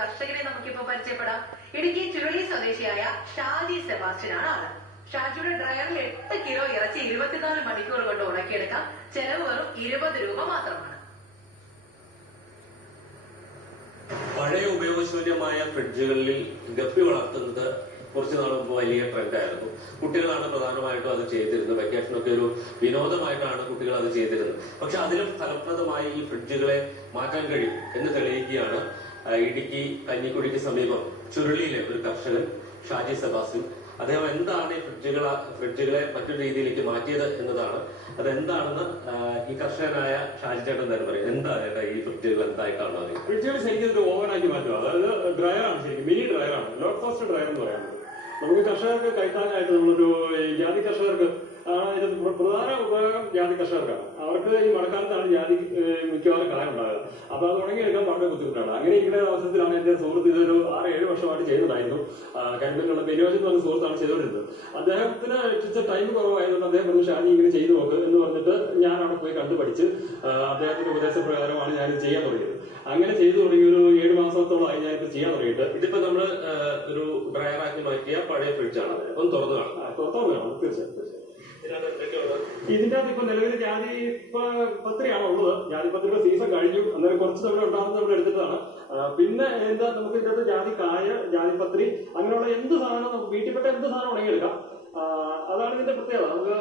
കർഷകനെ നമുക്കിപ്പോ പരിചയപ്പെടാം. ഇടുക്കി ചുരുളി സ്വദേശിയായ ഷാജി സെബാസ്റ്റ്യൻ ആണ് ആള്. ഷാജിയുടെ ഡ്രയറിൽ 8 കിലോ ഇറച്ചി 24 മണിക്കൂർ കൊണ്ട് ഉണക്കിയെടുക്കാം. ചെലവ് വെറും 20 രൂപ മാത്രമാണ്. പഴയ ഉപയോഗശൂന്യമായ ഫ്രിഡ്ജുകളിൽ ഗപ്പി വളർത്തുന്നത് കുറച്ചു നാൾ മുമ്പ് വലിയ ട്രെൻഡായിരുന്നു. കുട്ടികളാണ് പ്രധാനമായിട്ടും അത് ചെയ്തിരുന്നത്. വെക്കേഷനൊക്കെ ഒരു വിനോദമായിട്ടാണ് കുട്ടികൾ അത് ചെയ്തിരുന്നത്. പക്ഷെ അതിലും ഫലപ്രദമായി ഈ ഫ്രിഡ്ജുകളെ മാറ്റാൻ കഴിയും എന്ന് തെളിയിക്കുകയാണ് ഇടുക്കി കഞ്ഞിക്കുഴിക്ക് സമീപം ചുരുളിയിലെ ഒരു കർഷകൻ ഷാജി സെബാസ്റ്റ്യൻ. അദ്ദേഹം എന്താണ് ഈ ഫ്രിഡ്ജുകളെ മറ്റൊരു രീതിയിലേക്ക് മാറ്റിയത് എന്നതാണ്. അതെന്താണെന്ന് ഈ കർഷകനായ ഷാജി ചേട്ടൻ തന്നെ പറയും. എന്താ ചേട്ടാ ഈ ഫ്രിഡ്ജുകൾ എന്തായിട്ടാണോ? ഫ്രിഡ്ജുകൾ ശരിക്കും ഒരു ഓവനാക്കി മാറ്റുക. അതായത് ഡ്രയറാണ്, ശരിക്കും മിനി ഡ്രയറാണ്, ലോ കോസ്റ്റ് ഡ്രയർ എന്ന് പറയാനുള്ളത്. നമുക്ക് കർഷകർക്ക് കൈത്താങ്ങായിട്ട് നമ്മളൊരു ജാതി കർഷകർക്ക് ഇത് പ്രധാന ഉപയോഗം ജാതി കർഷകർക്കാണ്. അവർക്ക് ഈ മഴക്കാലത്താണ് ജാതി മിക്കവാറും കാലം ഉണ്ടാകുക. അപ്പൊ അത് ഉണങ്ങിയെടുക്കാൻ വളരെ ബുദ്ധിമുട്ടാണ്. അങ്ങനെ ഇരിക്കുന്ന അവസരത്തിലാണ് എന്റെ സുഹൃത്ത് ഇതൊരു 6-7 വർഷമായിട്ട് ചെയ്തതായിരുന്നു. കരിമ്പലുള്ള ബിനോജ് എന്ന് പറഞ്ഞ സുഹൃത്താണ് ചെയ്തുകൊണ്ടിരുന്നത്. അദ്ദേഹത്തിന് ടൈം കുറവായതുകൊണ്ട് അദ്ദേഹം പറഞ്ഞു, ഷാജി ഇങ്ങനെ ചെയ്തു നോക്ക് എന്ന് പറഞ്ഞിട്ട് ഞാൻ അവിടെ പോയി കണ്ടു പഠിച്ച് അദ്ദേഹത്തിന്റെ ഉപദേശപ്രകാരമാണ് ഞാൻ ചെയ്യാൻ തുടങ്ങിയത്. അങ്ങനെ ചെയ്തു തുടങ്ങി ഒരു 7 മാസത്തോളമായി ഞാനിപ്പോ ചെയ്യാൻ തുടങ്ങിയിട്ട്. ഇതിപ്പോ നമ്മള് ഒരു ഡ്രയറാക്കി മാറ്റിയ പഴയ ഫ്രിഡ്ജാണ്. ഒന്ന് തുറന്നു കാണാം. തീർച്ചയായും ഇതിന്റെ അകത്ത് ഇപ്പൊ നിലവിൽ ജാതി പത്രിയാണ് ഉള്ളത്. ജാതിപത്രിയുടെ സീസൺ കഴിഞ്ഞു. അന്നേരം കുറച്ച് തവണ ഉണ്ടാകുന്ന നമ്മൾ എടുത്തിട്ടാണ്. പിന്നെ എന്താ, നമുക്ക് ഇതിന്റെ അകത്ത് ജാതിക്കായ, ജാതിപത്രി, അങ്ങനെയുള്ള എന്ത് സാധനം നമുക്ക് വീട്ടിൽപ്പെട്ട എന്ത് സാധനം ഉണങ്ങിയെടുക്കാം. അതാണ് ഇതിന്റെ പ്രത്യേകത. നമുക്ക്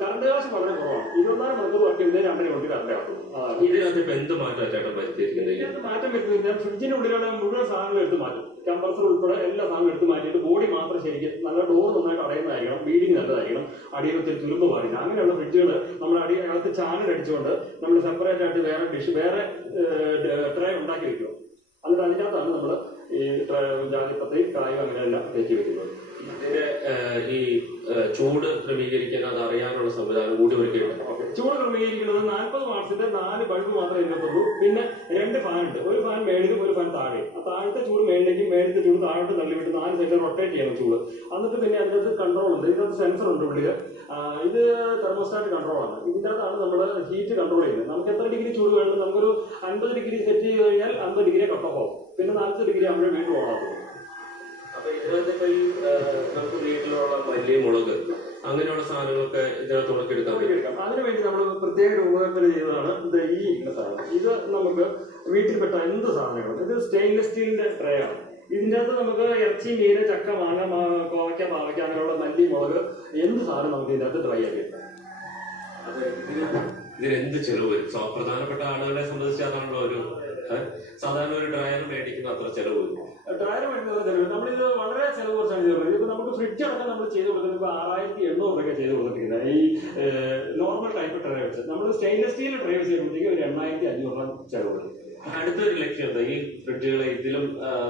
കറണ്ട് കാശ് വളരെ കുറവാണ്. 24 മണിക്കൂർ വർക്ക് ചെയ്യുന്നത് 2 മണിക്കൂർ കറണ്ട് ആകും. ഇതിനകത്ത് ഇപ്പൊ എന്ത് മാറ്റം വരുത്തുന്നത് ഫ്രിഡ്ജിനുള്ളിലുള്ള മുഴുവൻ സാധനങ്ങൾ എടുത്ത് മാറ്റും. കംപ്രസർ ഉൾപ്പെടെ എല്ലാ സാധനവും എടുത്ത് മാറ്റിയിട്ട് ബോഡി മാത്രം ശരിക്കും നല്ല ഡോർ നന്നായിട്ട് അടയുന്നതായിരിക്കണം. ബീഡിങ് നല്ലതായിരിക്കണം. അടിയിൽ ഒത്തിരി തുരുമ്പ് പാടില്ല. അങ്ങനെയുള്ള ഫ്രിഡ്ജുകൾ നമ്മൾ അകത്ത് ചാനൽ അടിച്ചുകൊണ്ട് നമ്മൾ സെപ്പറേറ്റ് ആയിട്ട് വേറെ ഡിഷ്, വേറെ ട്രേ ഉണ്ടാക്കി വെക്കുക. എന്നിട്ട് അതിനകത്താണ് നമ്മൾ ഈ ജാതിപത്രി, കായും അങ്ങനെയെല്ലാം തേച്ച് വെക്കുന്നത്. ഇതിന്റെ ഈ ചൂട് ക്രമീകരിക്കാൻ അത് അറിയാനുള്ള സംവിധാനം കൂടി ഒരുക്കിയിട്ടുണ്ട്. ചൂട് ക്രമീകരിക്കുന്നത് 40 വാട്ട്സിന്റെ 4 ബൾബ് മാത്രമേ ഇതിനകത്തുള്ളൂ. പിന്നെ 2 ഫാൻ ഉണ്ട്. ഒരു ഫാൻ മേളിലും ഒരു ഫാൻ താഴെ. ആ താഴത്തെ ചൂട് മേളിലേക്കും മേളത്തെ ചൂട് താഴോട്ട് തള്ളിവിട്ട് 4 സൈഡിൽ റൊട്ടേറ്റ് ചെയ്യണം ചൂട്. എന്നിട്ട് പിന്നെ അതിനകത്ത് കൺട്രോൾ ഉണ്ട്. ഇതിനകത്ത് സെൻസർ ഉണ്ട് ഉള്ളിൽ. ഇത് തെർമോസ്റ്റാറ്റ് കൺട്രോളാണ്. ഇതിൻ്റെ അകത്താണ് നമ്മൾ ഹീറ്റ് കൺട്രോൾ ചെയ്യുന്നത്. നമുക്ക് എത്ര ഡിഗ്രി ചൂട് വേണം, നമുക്കൊരു 50 ഡിഗ്രി സെറ്റ് ചെയ്ത് കഴിഞ്ഞാൽ 50 ഡിഗ്രി കട്ട് ഓഫ് ആവും. പിന്നെ 40 ഡിഗ്രി ആകുമ്പോഴേ വീണ്ടും ഓണാക്കും. അപ്പൊ ഇതിനകത്ത് ഈ നമുക്ക് വീട്ടിലുള്ള വലിയ മുളക് അങ്ങനെയുള്ള സാധനങ്ങളൊക്കെ ഇതിനകത്ത് ഉണക്കിയെടുക്കാം. അതിനുവേണ്ടി നമ്മൾ പ്രത്യേക രൂപകൽപ്പന ചെയ്തതാണ് ഈ സാധനം. ഇത് നമുക്ക് വീട്ടിൽപ്പെട്ട എന്ത് സാധനങ്ങളും, ഇത് സ്റ്റെയിൻലെസ് സ്റ്റീലിന്റെ ട്രേ ആണ്. ഇതിൻ്റെ അകത്ത് നമുക്ക് ഇറച്ചി, മീന്, ചക്ക, മാങ്ങ, കോവയ്ക്ക, പാവയ്ക്ക, അങ്ങനെയുള്ള മല്ലി, മുളക്, എന്ത് സാധനം നമുക്ക് ഇതിൻ്റെ അകത്ത് ഡ്രൈ ആക്കി എടുക്കാം. ഇതിനെന്ത് ചെലവ് വരും? പ്രധാനപ്പെട്ട ആളുകളെ സംബന്ധിച്ച് അതാണല്ലോ ഒരു സാധാരണ ഒരു ഡ്രയർ മേടിക്കുന്ന അത്ര ചെലവ് വരും. ഡ്രയർ മേടിക്കുന്ന ചെലവ് നമ്മളിത് വളരെ ചെലവ് കുറച്ചാണ് ചെയ്ത് കൊടുക്കുന്നത്. ഇപ്പൊ നമുക്ക് ഫ്രിഡ്ജ് അടക്കം നമ്മൾ ചെയ്ത് കൊടുക്കുന്നത് ഇപ്പൊ 6800 രൂപയ്ക്ക് ചെയ്ത് കൊടുത്തിരിക്കുന്നത്. ഈ നോർമൽ ടൈപ്പ് ട്രേ വെച്ച് നമ്മൾ സ്റ്റെയിൻലെസ് സ്റ്റീൽ ട്രേ വെച്ച് ചെയ്യുമ്പോഴത്തേക്ക് ഒരു 8500 രൂപ ചെലവ് വരും. അടുത്തൊരു ലക്ഷ്യം ഈ ഫ്രിഡ്ജുകളെ ഇതിലും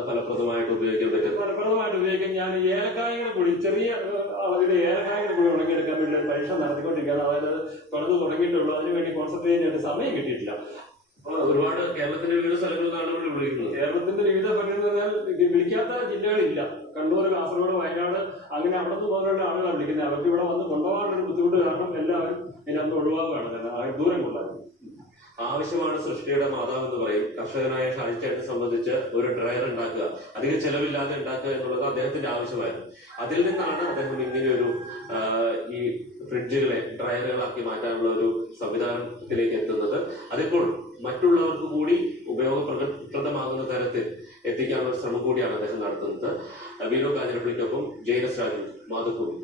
ഫലപ്രദമായിട്ട് ഉപയോഗിക്കാൻ പറ്റും. ഫലപ്രദമായിട്ട് ഉപയോഗിക്കാൻ ഞാൻ ഏലക്കായയുടെ പൊടി, ചെറിയ അളവിൽ ഏലക്കായയുടെ പൊടി ഉണങ്ങിയെടുക്കാൻ വേണ്ടി ഒരു പരീക്ഷ നടത്തിക്കൊണ്ടിരിക്കുകയാണ്. അതായത് പണിത് തുടങ്ങിയിട്ടുള്ളൂ. അതിനുവേണ്ടി കോൺസെൻട്രേറ്റ് ചെയ്യാൻ സമയം കിട്ടിയിട്ടില്ല. ഒരുപാട് കേരളത്തിന്റെ വിവിധ സ്ഥലങ്ങളിലാണ് ഇവിടെ വിളിക്കുന്നത്. കേരളത്തിന്റെ വിവിധ പറഞ്ഞാൽ വിളിക്കാത്ത ജില്ലകളില്ല. കണ്ണൂർ, കാസർഗോഡ്, വയനാട്, അങ്ങനെ അവിടെ നിന്ന് പോലുള്ള ആളുകളാണ് വിളിക്കുന്നത്. അവർക്ക് ഇവിടെ വന്ന് കൊണ്ടുപോകാനുള്ള ഒരു ബുദ്ധിമുട്ട് കാരണം എല്ലാവരും ഇതിനകത്ത് ഒഴിവാക്കുകയാണ്. ദൂരം കൊണ്ടാണ്. ആവശ്യമാണ് സൃഷ്ടിയുടെ മാതാവ് എന്ന് പറയും. കർഷകനായ ഷാജി ചേട്ടനെ സംബന്ധിച്ച് ഒരു ഡ്രയർ ഉണ്ടാക്കുക, അധികം ചെലവില്ലാതെ ഉണ്ടാക്കുക എന്നുള്ളത് അദ്ദേഹത്തിന്റെ ആവശ്യമായിരുന്നു. അതിൽ നിന്നാണ് അദ്ദേഹം ഇങ്ങനെയൊരു ഈ ഫ്രിഡ്ജുകളെ ഡ്രയറുകളാക്കി മാറ്റാനുള്ള ഒരു സംവിധാനത്തിലേക്ക് എത്തുന്നത്. അതിപ്പോൾ മറ്റുള്ളവർക്ക് കൂടി ഉപയോഗപ്രദമാകുന്ന തരത്തിൽ എത്തിക്കാനുള്ള ശ്രമം കൂടിയാണ് അദ്ദേഹം നടത്തുന്നത്. വീണു കാഞ്ഞിരപ്പള്ളിക്കൊപ്പം ജയനസ് രാജൻ, മാതൃഭൂമി.